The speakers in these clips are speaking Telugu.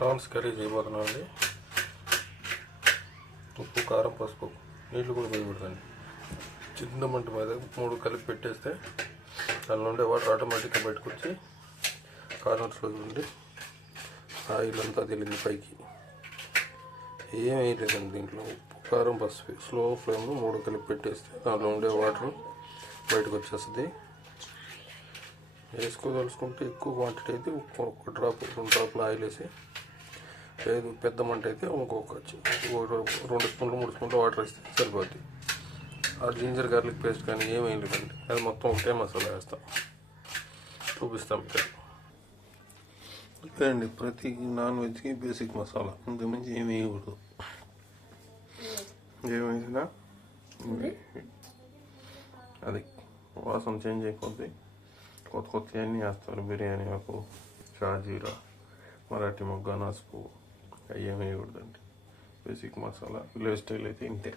ప్రాన్స్ కర్రీ చేయబోతున్నాం అండి. ఉప్పు, కారం, పసుపు, నీళ్లు కూడా వేయకూడదండి. చిన్న మంట మీద 3 కలిపి పెట్టేస్తే దానిలో ఉండే వాటర్ ఆటోమేటిక్గా బయటకు వచ్చి కార్నర్స్లో ఉండి ఆయిల్ అంతా తెలియదు పైకి. ఏం వేయలేదండి దీంట్లో. ఉప్పు, కారం, పసుపు స్లో ఫ్లేమ్లో 3 కలిపి పెట్టేస్తే దానిలో ఉండే వాటర్ బయటకు వచ్చేస్తుంది. వేసుకోదలుచుకుంటే ఎక్కువ క్వాంటిటీ అయితే ఒక డ్రాప్ 2 డ్రాప్లు ఆయిల్ వేసి, లేదు పెద్ద మంట అయితే ఇంకొక 2 స్పూన్లు 3 స్పూన్లు వాటర్ వేస్తే సరిపోద్ది. ఆ జింజర్ గార్లిక్ పేస్ట్ కానీ ఏమేం లేదండి, అది మొత్తం ఒకటే మసాలా వేస్తాం. చూపిస్తాం ఇక్కడ. అండి ప్రతి నాన్ వెజ్కి బేసిక్ మసాలా, ఇంతకుమించి ఏమి వేయకూడదు. ఏమైనా అది వాసన చేంజ్ అయిపోద్ది. కొత్త అన్నీ వేస్తారు. బిర్యానీ ఆకు, షాజీరా, మరాఠీ మొగ్గ, నాసుపు, అవి ఏమి వేయకూడదండి. బేసిక్ మసాలా విలేజ్ స్టైల్ అయితే ఇంతే.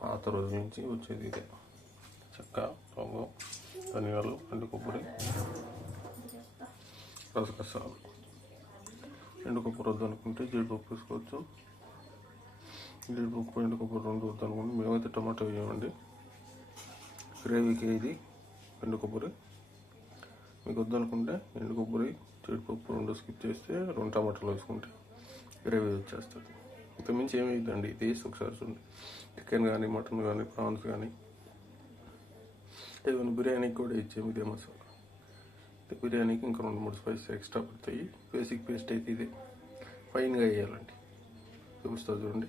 పాత రోజు నుంచి వచ్చేది ఇదే. చెక్క, లవంగం, ధనియాలు, ఎండు కొబ్బరి, గసగసాలు. ఎండు కొబ్బరి వద్దు అనుకుంటే జీడిపప్పు వేసుకోవచ్చు. జీడిపప్పు, ఎండు కొబ్బరి 2 వద్దు అనుకుంటే మేమైతే టమాటో వేయమండి. గ్రేవీకి ఇది ఎండు కొబ్బరి. మీకు వద్దు అనుకుంటే ఎండు కొబ్బరి, జీడిపప్పు 2 స్కిప్ చేస్తే 2 టమాటాలు వేసుకుంటే గ్రేవీ వచ్చేస్తుంది. ఇంతకుమించి ఏమి వేయద్దండి. ఇది వేసి ఒకసారి చూడండి. చికెన్ కానీ, మటన్ కానీ, ప్రాన్స్ కానీ, ఏమైనా బిర్యానీకి కూడా ఇచ్చేమి ఇదే మసాలా. బిర్యానీకి ఇంకా 2-3 స్పైసెస్ ఎక్స్ట్రా పడతాయి. బేసిక్ పేస్ట్ అయితే ఇదే. ఫైన్గా వేయాలండి. చూపిస్తా చూడండి.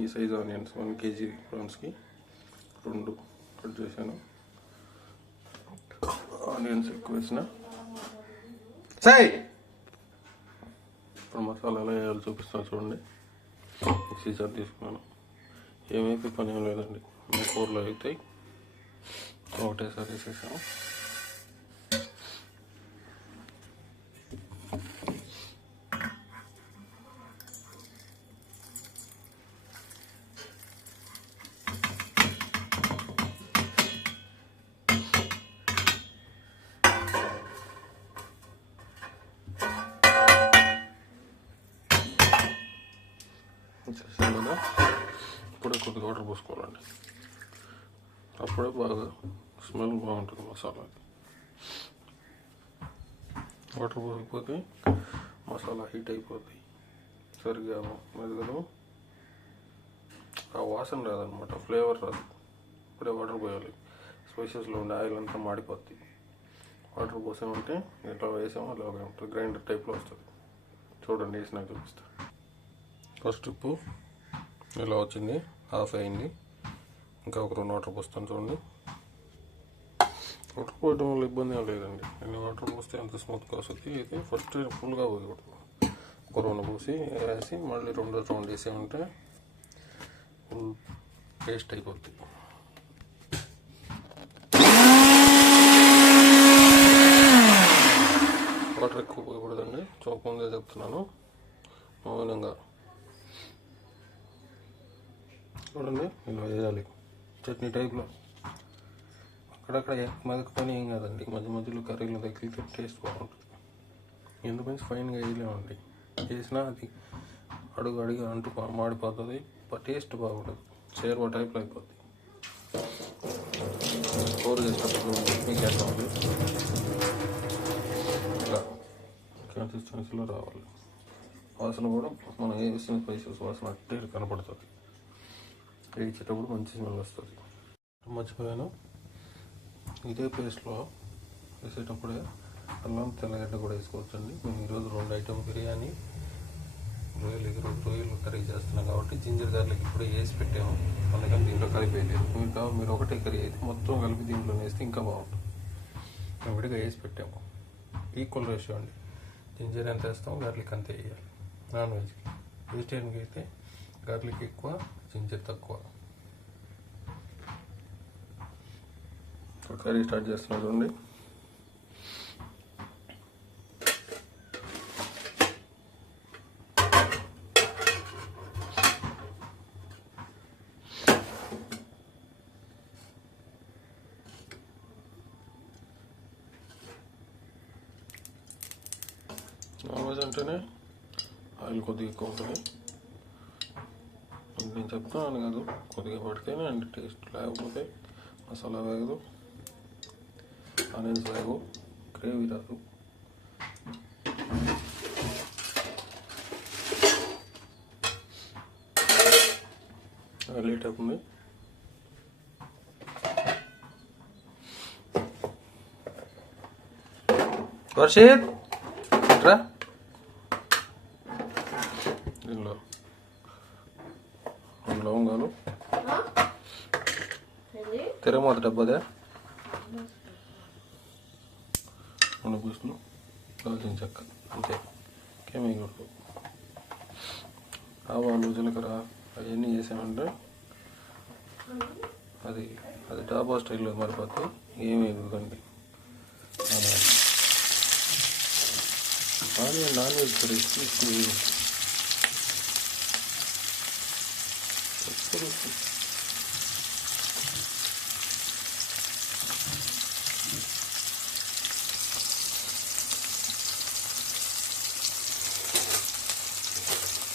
ఈ సైజ్ ఆనియన్స్ 1 kg ప్రాన్స్కి 2 కట్ చేశాను. ఆనియన్స్ ఎక్కువ వేసిన. ఇప్పుడు మసాలా ఎలా వేయాలో చూపిస్తాను చూడండి. మిక్సీ జార్ తీసుకున్నాను. ఏమైతే పని ఏం లేదండి, మీ కూరలో అవుతాయి. ఒకటేసారి వేసేసాము. చేసాం కదా, ఇప్పుడే కొద్దిగా వాటర్ పోసుకోవాలండి. అప్పుడే బాగా స్మెల్ బాగుంటుంది మసాలాకి. వాటర్ పోసిపోతే మసాలా హీట్ అయిపోతుంది. సరిగ్గా మెదగదు, ఆ వాసన రాదనమాట, ఫ్లేవర్ రాదు. ఇప్పుడే వాటర్ పోయాలి. స్పైసెస్లో ఉండే ఆయిల్ అంతా మాడిపోద్ది. వాటర్ పోసామంటే ఎట్లా వేసామో అలాగే ఉంటుంది. గ్రైండర్ టైప్లో వస్తుంది. చూడండి, వేసి నాకు చూపిస్తాను. ఫస్ట్ ఉప్పు ఇలా వచ్చింది, హాఫ్ అయింది. ఇంకా ఒక 2 వాటర్ పోస్తాను చూడండి. వాటర్ పోయడం వల్ల ఇబ్బంది ఏం లేదండి. ఎన్ని వాటర్ పోస్తే అంత స్మూత్గా వస్తుంది. అయితే ఫస్ట్ ఫుల్గా పోయకూడదు. ఒక 2 పోసి వేసి మళ్ళీ 2 రౌండ్ వేసామంటే ఫుల్ పేస్ట్ అయిపోద్ది. వాటర్ ఎక్కువ పోయకూడదండి. చూపముందే చెప్తున్నాను. మౌనంగా చూడండి, ఇలా వేయాలి. చట్నీ టైప్లో అక్కడక్కడ మెదకపోయినా ఏం కాదండి. మధ్య మధ్యలో కర్రీలో తగిలితే టేస్ట్ బాగుంటుంది. ఎందుకంటే ఫైన్గా వేయలేమండి. వేసినా అది అడుగు అంటూ మాడిపోతుంది. టేస్ట్ బాగుంటుంది. షేర్వా టైప్లో అయిపోద్ది. కూర చేసేటప్పుడు మీకు ఎట్లా ఉంది, ఇలా కన్సిస్టెన్సీలో రావాలి. వాసన కూడా మనం వేసిన స్పైసెస్ వాసన అట్టే కనపడుతుంది. వేయించేటప్పుడు మంచి స్మెల్ వస్తుంది. మర్చిపోయాను, ఇదే పేస్ట్లో వేసేటప్పుడే అల్లం, తెల్లగడ్డ కూడా వేసుకోవచ్చండి. మేము ఈరోజు 2 ఐటమ్ బిర్యానీ, రొయ్యలు కర్రీ చేస్తున్నాం కాబట్టి జింజర్ గార్లిక్ ఇప్పుడు వేసి పెట్టాము. అందుకని దీంట్లో కలిపేయలేదు. మీరు ఒకటే కర్రీ అయితే మొత్తం కలిపి దీంట్లో వేస్తే ఇంకా బాగుంటుంది. మేము విడిగా వేసి పెట్టాము. ఈక్వల్ రేషియో అండి. జింజర్ ఎంత వేస్తాం, గార్లిక్ అంతే వేయాలి. నాన్ వెజ్కి. వెజిటేరియన్కి అయితే గార్లిక్ ఎక్కువ, జింజర్ తక్కువ. కర్రీ స్టార్ట్ చేస్తున్నా చూడండి. నాన్ వెజ్ అంటేనే ఆయిల్ కొద్దిగా ఎక్కువ ఉంటుంది. నేను చెప్తున్నాను కాదు, కొద్దిగా పడితేనే అండి టేస్ట్, లేకపోతే మసాలా వేగదు, ఆనియన్స్ వేగవు, గ్రేవీ రాదు. లేట్ అవుతుంది. వర్షిత్ రా, దీనిలో 2 లవంగాలు, తెరమూత డబ్బాదే, 2 పీసులు దాల్చిన చెక్క, అంతే, ఇంకేమేయకూడదు. ఆవాలు, జీలకర్ర అవన్నీ వేసామంటే అది డాబా స్టైల్లో మారిపోతాయి. ఏమి ఇవ్వకండి. ఆనియన్ నాన్ వెజ్ కర్రీ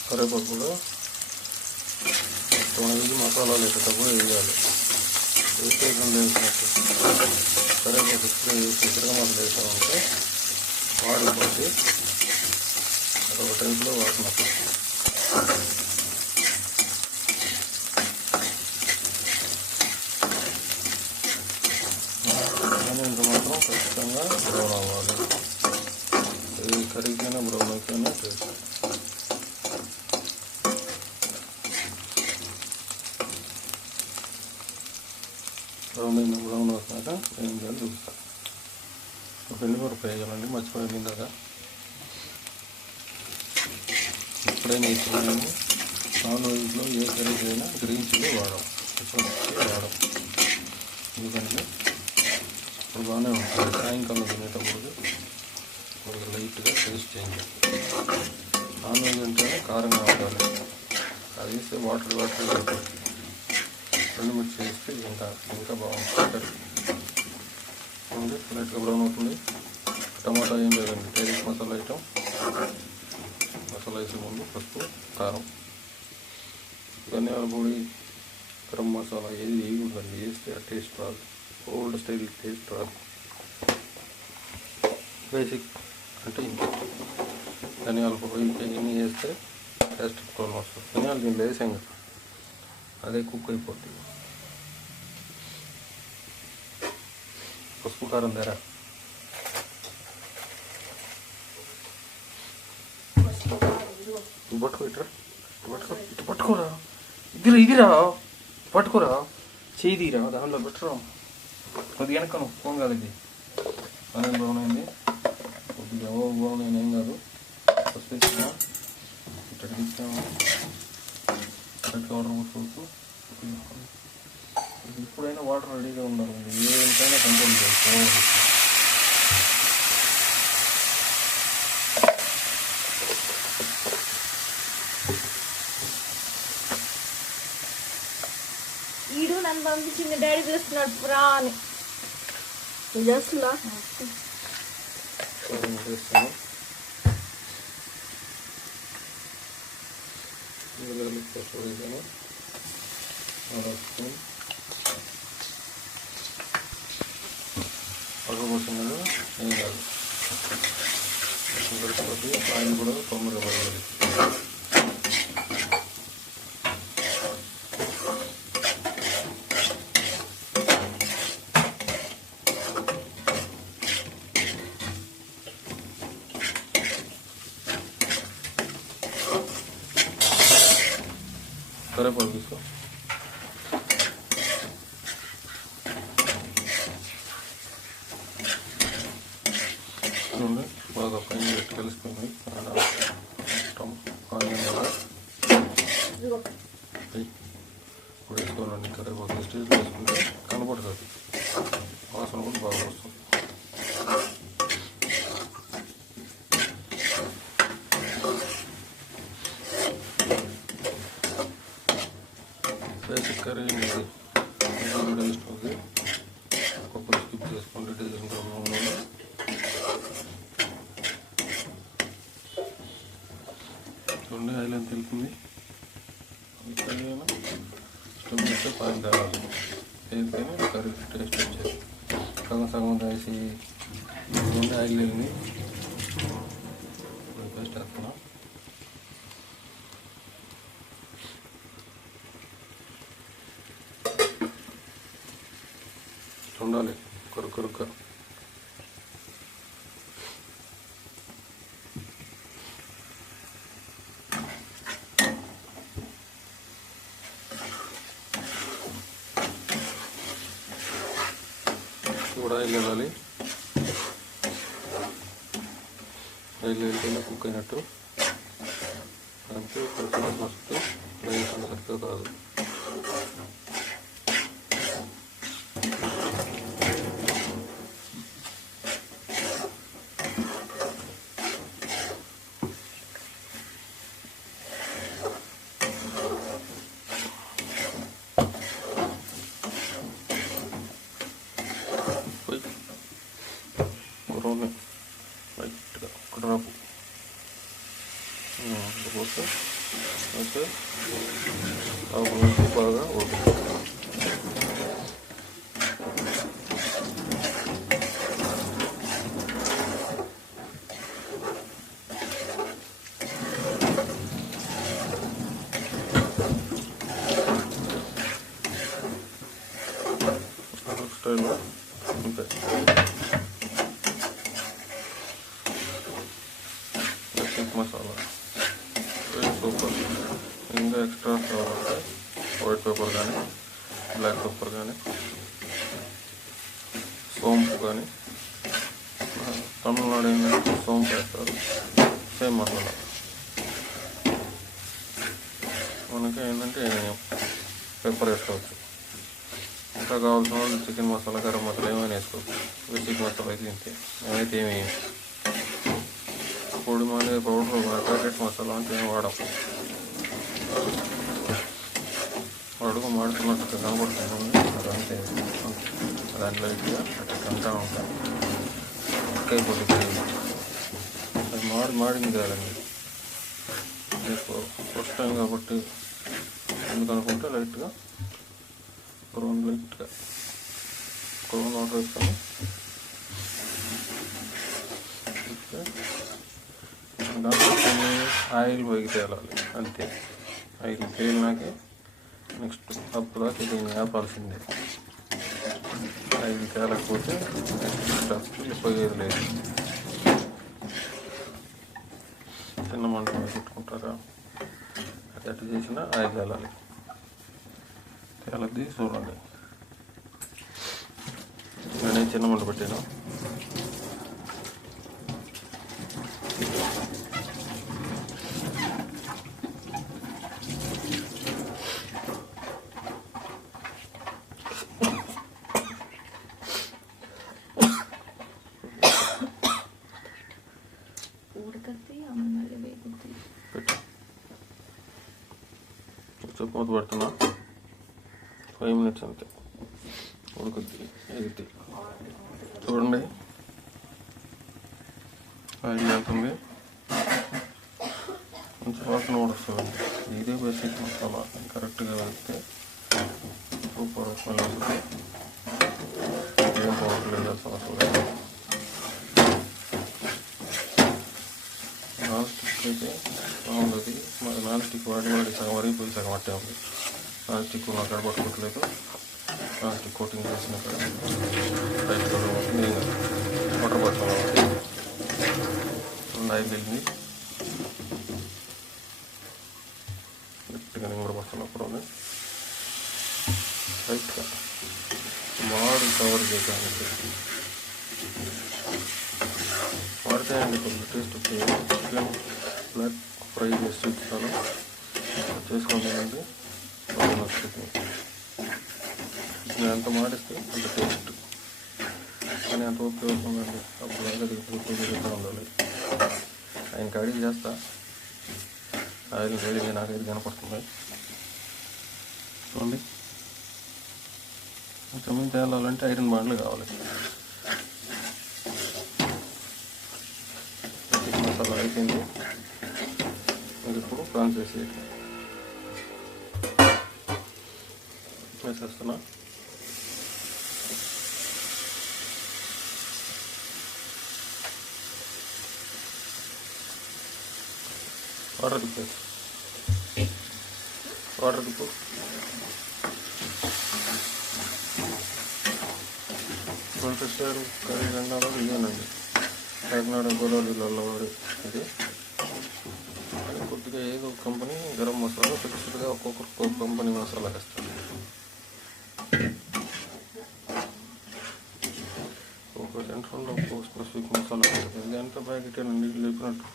కరివేపాకు కూడా మొత్తం మసాలాలు వేసేటప్పుడు వేయాలి. వేసేయకుండా వేసినట్టు కరివేపాకు స్ప్రే వేసి తిరగమాత వేసామంటే వాడిపోతే అదొక టైంలో వాసన. ఆనియన్స్ మాత్రం ఖచ్చితంగా బ్రౌన్ అవ్వాలి. అది కరిగిపోయినా బ్రౌన్ అయిపోయినా టేస్ట్. బ్రౌన్ అవుతున్నాక ఏం చేయాలి చూపిస్తాను. ఎండుమిరపకాయ వేయాలండి, మర్చిపోయింది దాకా. ఎప్పుడైనా ఇస్తున్నాము నాన్ వెజ్లో ఏ కర్రీస్ అయినా గ్రీన్ చిల్లీ వాడడం, వాడడం. ఎందుకంటే ఇప్పుడు బాగానే ఉంటుంది. సాయంకాలం తినేటప్పుడు కొద్దిగా లైట్గా టేస్ట్ చేంజ్. నాన్ వెజ్ అంటేనే కారంగా ఉండాలి. అది వేస్తే వాటర్ అయిపోతుంది. 2 మిర్చి వేస్తే ఇంకా బాగుంటుంది. లైట్గా బ్రౌన్ అవుతుంది. టమాటా ఏం లేదండి, టేస్ట్ మసాలా ఐటమ్. మసాలా వేసే ముందు పసుపు, కారం, ధనియాల పొడి, గరం మసాలా ఏది వేయకూడదండి. వేస్తే ఆ టేస్ట్ రాదు, ఓల్డ్ స్టైల్ టేస్ట్ రాదు. బేసిక్ అంటే ఇంత ధనియాల పొడి ఇవన్నీ వేస్తే టేస్ట్ ప్రాబ్లం వస్తుంది. ధనియాలు దీంట్లో వేసాం కదా, అదే కుక్ అయిపోతుంది. పసుపు, కారం ధర పట్టుకోరా, ఇదిరా పట్టుకోరా, చేయిరా, దానిలో పెట్టరా. కొద్దిగా వెనకను ఫోన్ కాదు, ఇది అనేది బ్రౌన్ అయింది. కొద్దిగా బ్రౌన్ అయినా ఏం కాదు. పసుపు వేసుకున్నా, ఇక్కడికి ఇచ్చాము, వాటర్ పోసుకోవచ్చు. ఎప్పుడైనా వాటర్ రెడీగా ఉండాలండి, ఏదైనా కంట్రోల్ చేయాలి. ఈడు నన్ను పంపించింది, డాడీ పిలుస్తున్నాడు పురా అని చేస్తున్నా. పడకపోతుంది ఏం కాదు. గడిచిపోతే ఆయిల్ కూడా తొందరగా పడగలి. కరివేపాకు తీసుకో. బాగా పైన పెట్టి కలిసిపోయింది. ఇప్పుడు వేసుకోవాలండి. కరివేపాకు స్టేజ్లో వేసుకుంటే కనపడుతుంది, వాసన కూడా బాగా వస్తుంది. బేసిక్ కర్రీ ఇది టేస్ట్ ఉంది. ఒక్కొక్కరు స్కిప్ చేసుకుంటే టేస్ట్ ఇంకా బాగుంది. చూడండి ఆయిల్ ఎంత వెళ్తుంది. స్టవ్ చేస్తే పాలు తేవాలి, వేస్తేనే కర్రీ టేస్ట్ వచ్చేది. సగం సగం వేసి చూడండి ఆయిల్ వెళ్ళింది. పేస్ట్ వేస్తున్నాం. ఉండాలి కొరుకురుగ్గా. కూడా ఆయిల్ వెళ్ళాలి. ఆయిల్ వెళ్తేనే కుక్ అయినట్టు. అంతే సరిగ్గా మస్తు రైస్ సరిగ్గా కాదు. కూరని లైట్గా ఒక డ్రాపు పోతే అయితే బాగా ఉడుకుతుంది. స్టైల్లో అంతే. మసాలా సూపర్. ఇంకా ఎక్స్ట్రా కావాలంటే వైట్ పేపర్ కానీ బ్లాక్ పేపర్ కానీ సోంపు కానీ, తమిళనాడు ఏంటంటే సోంపు వేస్తారు, సేమ్ మసాలా. మనకి ఏంటంటే పెప్పర్ వేసుకోవచ్చు. ఇంకా కావాల్సిన వాళ్ళు చికెన్ మసాలా, గరం మసాలా ఏమైనా వేసుకోవచ్చు. చికెన్ మసాలా అయితే ఇంతే. నేనైతే ఏమి పొడి మళ్ళీ పౌడర్ ప్యాకెట్ మసాలా అంటే ఏం వాడం. అడుగు మాడుతున్నట్టు కనబడుతుంది, అదంతే. దాంట్లో ఇట్లా అంటా ఉంటాను అయిపోతుంది. అది మాడింది కాదండి, ఫస్ట్ టైం కాబట్టి ఎందుకనుకుంటే లైట్గా బ్రౌన్ వాటర్ వేస్తాను. దాంట్లో కొన్ని ఆయిల్ పైకి తేలాలి అంతే. ఆయిల్ తేలినాకే నెక్స్ట్ అప్పుదాకా దీన్ని ఆపాల్సిందే. ఆయిల్ తేలకపోతే నెక్స్ట్ స్టెప్ పోయేది లేదు. చిన్న మంట పెట్టుకుంటారా, అది అట్టు చేసినా ఆయిల్ తేలాలి. తేలద్ది చూడండి. నేను చిన్న మంట పెట్టాను. చెప్పు మూత పెడుతున్నా. 5 minutes అంతే ఉడుకుద్ది, ఎగుద్ది. చూడండి ఆయిల్ వెళ్తుంది, కొంచెం వాసన కూడా వస్తుంది. ఇదే బేసిక్ మసాలా కరెక్ట్గా వెళ్తే సూపర్ స్మెల్ వస్తుంది. ఏం పోవట్లేదు అసలు. నాన్ స్టిక్ అయితే బాగుంటుంది. మరి నాన్ స్టిక్ వాడి సగం వరిగిపోయి సగం అట్టే ఉంది. నాన్ స్టిక్ నాకు అక్కడ పట్టుకోవట్లేదు. నాన్ స్టిక్ కోటింగ్ చేసిన అక్కడ రైట్ నేను వాటర్ పడతాను కాబట్టి ఆయిల్ వెళ్ళింది. గట్టిగా నేను కూడా పడుతున్నప్పుడు రైట్గా మాడు కవర్ చేయడానికి వాడితే కొంచెం టేస్ట్ వచ్చేది. చికెన్ బ్లాక్ ఫ్రై చేసి చూపిస్తాను, చేసుకుంటానండి. బాగా నచ్చుతుంది. నేను ఎంత మాడిస్తే అంత టేస్ట్, కానీ అంత ఉపయోగపడుతుందండి. అప్పుడు తిరుగుతూ ఉండాలి. ఆయనకి అడిగి చేస్తా. ఆయిల్ వేడిగా నాకైతే కనపడుతుంది. చూడండి, కొంచెం తేలాలంటే ఐరన్ బాండ్లు కావాలి. మసాలా అయిపోయింది. ఇప్పుడు ఆన్ చేసి వేసేస్తున్నా. వాటర్ తిప్పేసి వాటర్ తిప్పు. మన స్టైల్ కర్రీ అన్నారో ఇదేనండి, కాకినాడ గోదావరిలో వాడి ఇది. కొద్దిగా ఏదో కంపెనీ గరం మసాలా ఫిక్స్డ్గా ఒక్కొక్క కంపెనీ మసాలా వేస్తాను. ఒక్కొక్క సెంటర్లో ఒక్కొక్క స్పెసిఫిక్ మసాలా వేస్తుంది. ఇది అంతా ప్యాకెట్ అండి, లేపినట్టు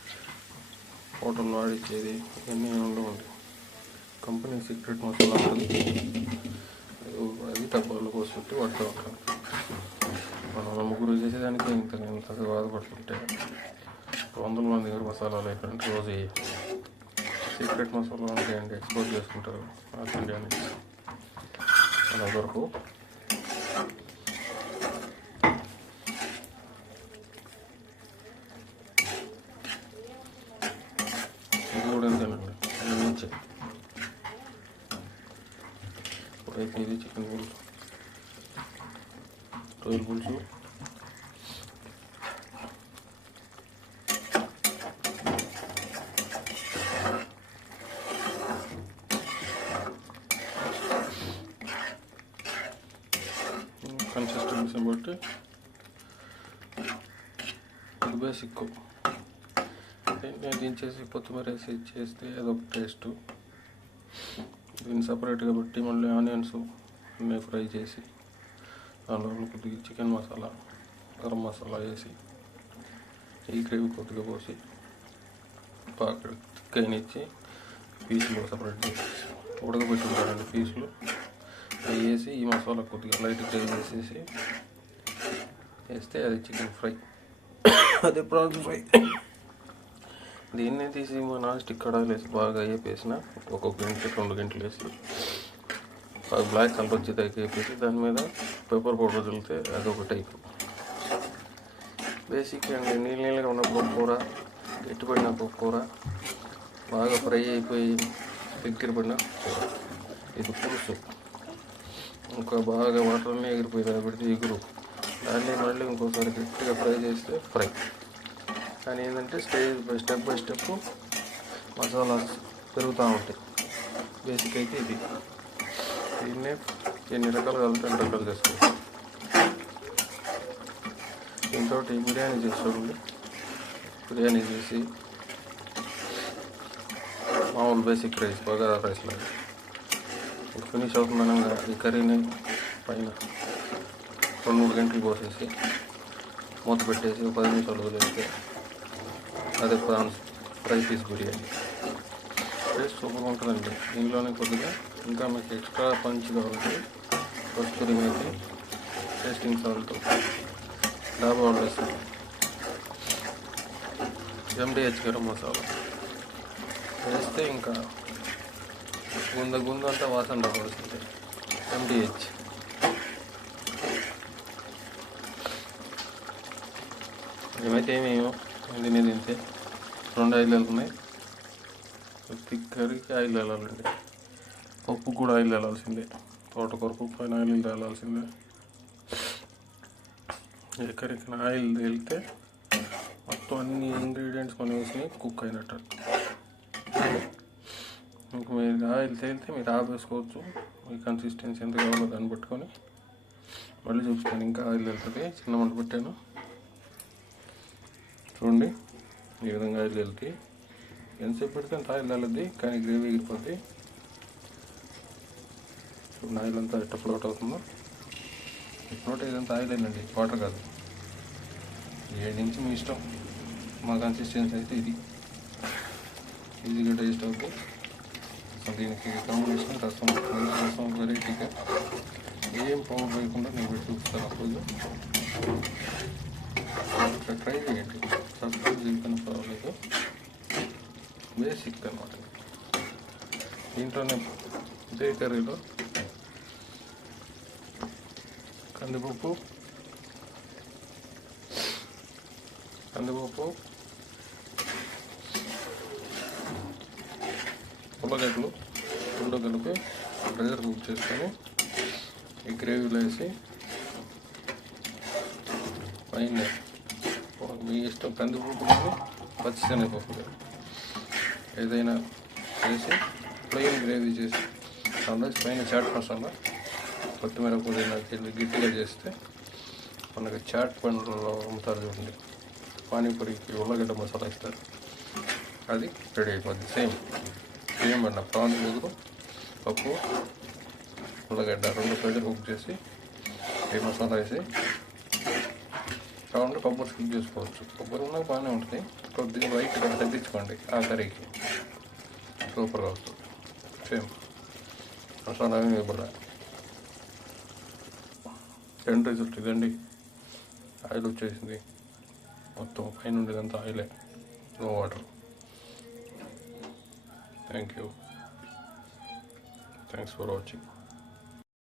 హోటల్లో ఆడిచ్చేది ఇవన్నీ ఉండవండి. కంపెనీ సీక్రెట్ మసాలా ఉంటుంది, అది డబ్బాలో కోసిపెట్టి వాడుతూ ఉంటాను. మనం ముగ్గురు చేసేదానికి ఇంత బాధపడుతుంటే 100 మంది దగ్గర మసాలాలు అయిపోయినట్టు రోజు సీక్రెట్ మసాలా ఉంటాయండి, ఎక్స్పోర్ట్ చేసుకుంటారు నార్త్ ఇండియా నుంచి. అలా వరకు ఇది కూడా ఎంతేనండి, అది నుంచి ఇప్పుడైతే ఇది చికెన్ పులుసు, రొయ్యల పులుసు, కన్సిస్టెన్సీ బట్టి ఇది బేసిక్. దించేసి కొత్తిమీర వేసి చేస్తే అదొక టేస్ట్. దీన్ని సపరేట్గా పెట్టి మళ్ళీ ఆనియన్స్ అన్నీ ఫ్రై చేసి దానిలో కొద్దిగా చికెన్ మసాలా గరం మసాలా వేసి ఈ గ్రేవీ కొద్దిగా పోసి బాగా తిక్కనిచ్చి పీసులు సపరేట్ చేసి ఉడకబెట్టుకుంటారండి. పీసులు అవి వేసి ఈ మసాలా కొద్దిగా లైట్ గ్రేవీ వేసేసి వేస్తే అది చికెన్ ఫ్రై, అదే ప్రాన్స్ ఫ్రై. దీన్నే తీసి మా నాన్ స్టిక్ కడాయిలు వేసి బాగా వేపేసిన ఒక్కొక్క గంట 2 గంటలు వేసి బాగా బ్లాక్ కలర్ వచ్చేదాకా వేపేసి దాని మీద పెప్పర్ పౌడర్ చల్లితే అదొక టైపు. బేసిక్ అండి, నీళ్ళగా ఉన్నప్పుడు కూర, ఎట్టుపడిన కూర, బాగా ఫ్రై అయిపోయి దగ్గర పడిన కూర. ఇది పులుసు ఇంకా బాగా వాటర్ని ఎగిరిపోయి పెడితే ఎగురు, దాన్ని మళ్ళీ ఇంకోసారి గట్టిగా ఫ్రై చేస్తే ఫ్రై. కానీ ఏంటంటే స్టెప్ బై స్టెప్ మసాలా పెరుగుతూ ఉంటాయి. బేసిక్ అయితే ఇది. దీన్నే ఎన్ని రకాలు కలిపితే 2 రకాలు చేసుకోవచ్చు. దీంతో బిర్యానీ చేసుకోండి. బిర్యానీ చేసి మామూలు బేసిక్ రైస్, బగారా రైస్ లాగా ఫినిష్ అవుతుందనగా ఈ కర్రీని పైన 2-3 గంటలు పోసేసి మూత పెట్టేసి 10 నిమిషాలు వదిలేస్తే అదే prawns fry piece biryani. Taste సూపర్గా ఉంటుందండి. దీనిలోనే కొద్దిగా ఇంకా మీకు ఎక్స్ట్రా పంచ్ కావాలంటే కస్తూరి మేతి, టేస్టింగ్ సాల్ట్, డాబా వాళ్ళు వేస్తాం, MDH గరం మసాలా వేస్తే ఇంకా గుందంతా వాసన రావాల్సిందే. MDH ఏమైతే ఏమేమో తింటే 2 ఆయిల్ వెళ్తున్నాయి. థిక్ కర్రీకి ఆయిల్ వెళ్ళాలండి, పప్పు కూడా ఆయిల్ వెళ్ళాల్సిందే, తోటకూర పప్పు అయిన ఆయిల్ వెళ్ళాల్సిందే. ఏ కర్రీకి ఆయిల్ వెళ్తే మొత్తం అన్ని ఇంగ్రీడియంట్స్ మనం వేసినాయి కుక్ అయినట్టు. మీకు మీరు ఆయిల్ తేలితే మీరు ఆపేసుకోవచ్చు. మీ కన్సిస్టెన్సీ ఎంత కావాలో దాన్ని పట్టుకొని మళ్ళీ చూపిస్తాను. ఇంకా ఆయిల్ వెళ్తుంది, చిన్న మంట పెట్టాను చూడండి. ఈ విధంగా ఆయిల్ వెళ్తే ఎంతసేపు పెడితే అంత ఆయిల్ వెళ్ళద్ది, కానీ గ్రేవీ ఎగిరిపోద్ది. చూడండి ఆయిల్ అంతా ఎట్ట ఫ్లోట్ అవుతుందో. ఫ్లోట్ ఇదంతా ఆయిల్ అయినండి, వాటర్ కాదు. 7 నుంచి మీ ఇష్టం. మా కన్సిస్టెన్సీ అయితే ఇది ఈజీగా టేస్ట్ అవుతుంది. దీనికి కాంబినేషన్ రసం, మంచి రసం వెరైటీగా ఏం పౌడర్ వేయకుండా నేను పెట్టి చూపిస్తాను. అప్పుడు ఇక్కడ ట్రై చేయండి, సబ్స్క్రైబ్ చేయకుండా పర్వాలేదు. బేసిక్ అనమాట. దీంట్లోనే ఇదే కర్రీలో కందిపప్పు, ఉల్లగడ్డలు రెండు కలిపి ప్రెషర్ కుక్ చేసుకొని ఈ గ్రేవీలో వేసి పైన మీ ఇష్టం కందిపప్పు కానీ పచ్చిశనగపప్పు ఏదైనా వేసి ప్లెయిన్ గ్రేవీ చేసి అందులో పైన చాట్ మసాలా కొత్తిమీర పుదీనా గట్టిగా చేస్తే మనకి చాట్ పండ్లలో అమ్ముతారు చూడండి, పానీపూరికి ఉల్లగడ్డ మసాలా ఇస్తారు, అది రెడీ అయిపోద్ది. సేమ్ అన్న ప్రాన్ ముదురు పప్పు ఉల్లగడ్డ రెండు ప్రెషర్ కుక్ చేసి ఏ మసాలా వేసి కావాలంటే కొబ్బరి స్కిప్ చేసుకోవచ్చు. కొబ్బరి ఉన్నా బాగానే ఉంటుంది, కొద్దిగా లైట్గా తగ్గించుకోండి ఆ కర్రీకి, సూపర్గా వస్తుంది. సేమ్ మసాలా ఇవ్వలే. ఎండ్ రిజల్ట్ ఇదండి. ఆయిల్ వచ్చేసింది మొత్తం, పైన ఉండేదంతా ఆయిలే, no water. Thank you, thanks for watching.